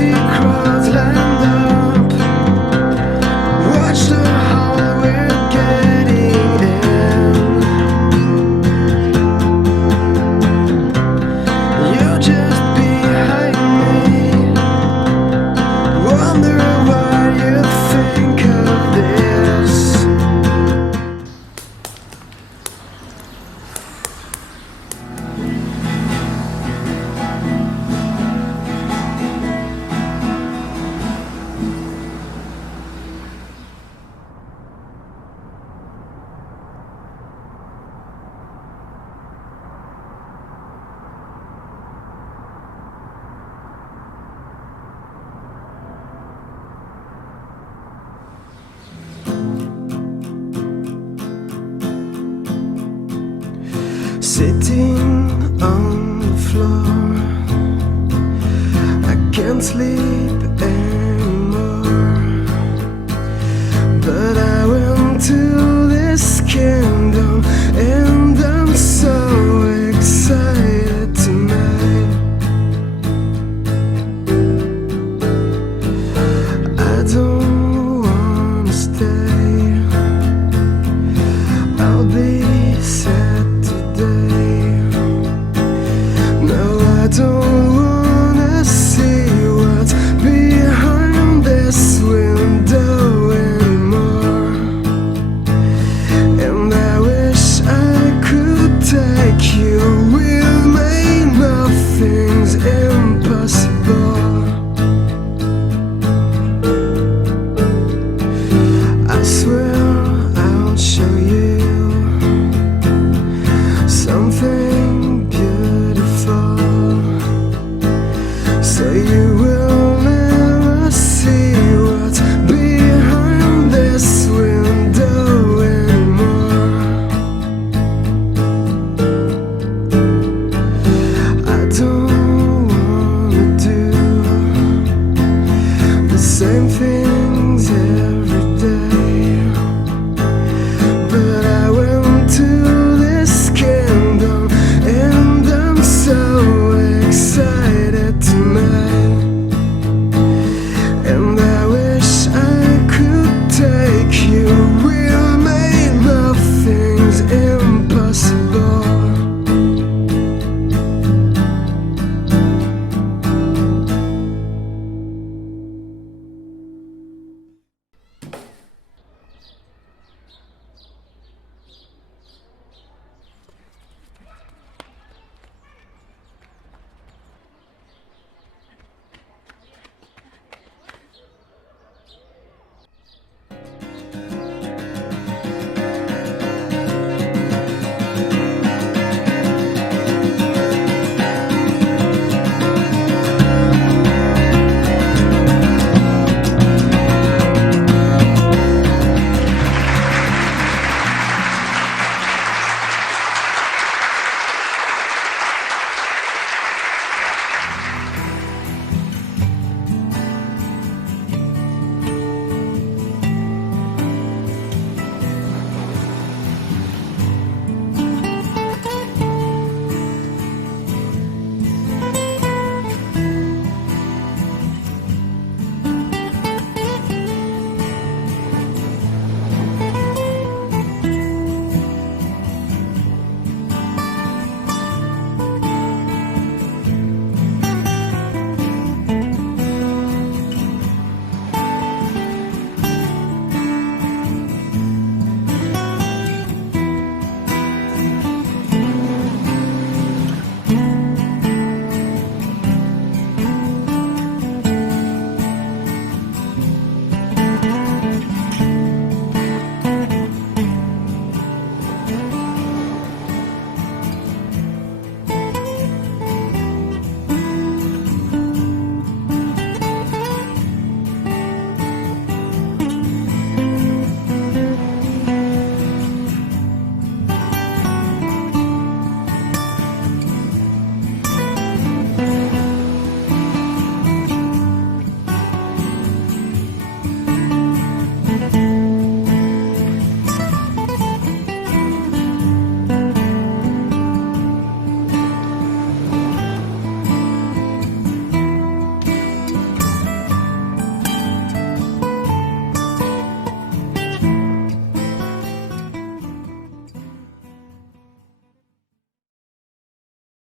empty crowds lined up. Watch the hall we're getting in. You just behind me, wonder what you think of this. Sitting on the floor, I can't sleep anymore. But I went to this kingdom and I'm so excited tonight. I don't wanna stay, I'll be sad. I don't wanna see what's behind this window anymore. And I wish I could take you with me. Nothing's impossible. I swear I'll show you something beautiful, so you will never see what's behind this window anymore. I don't wanna do the same thing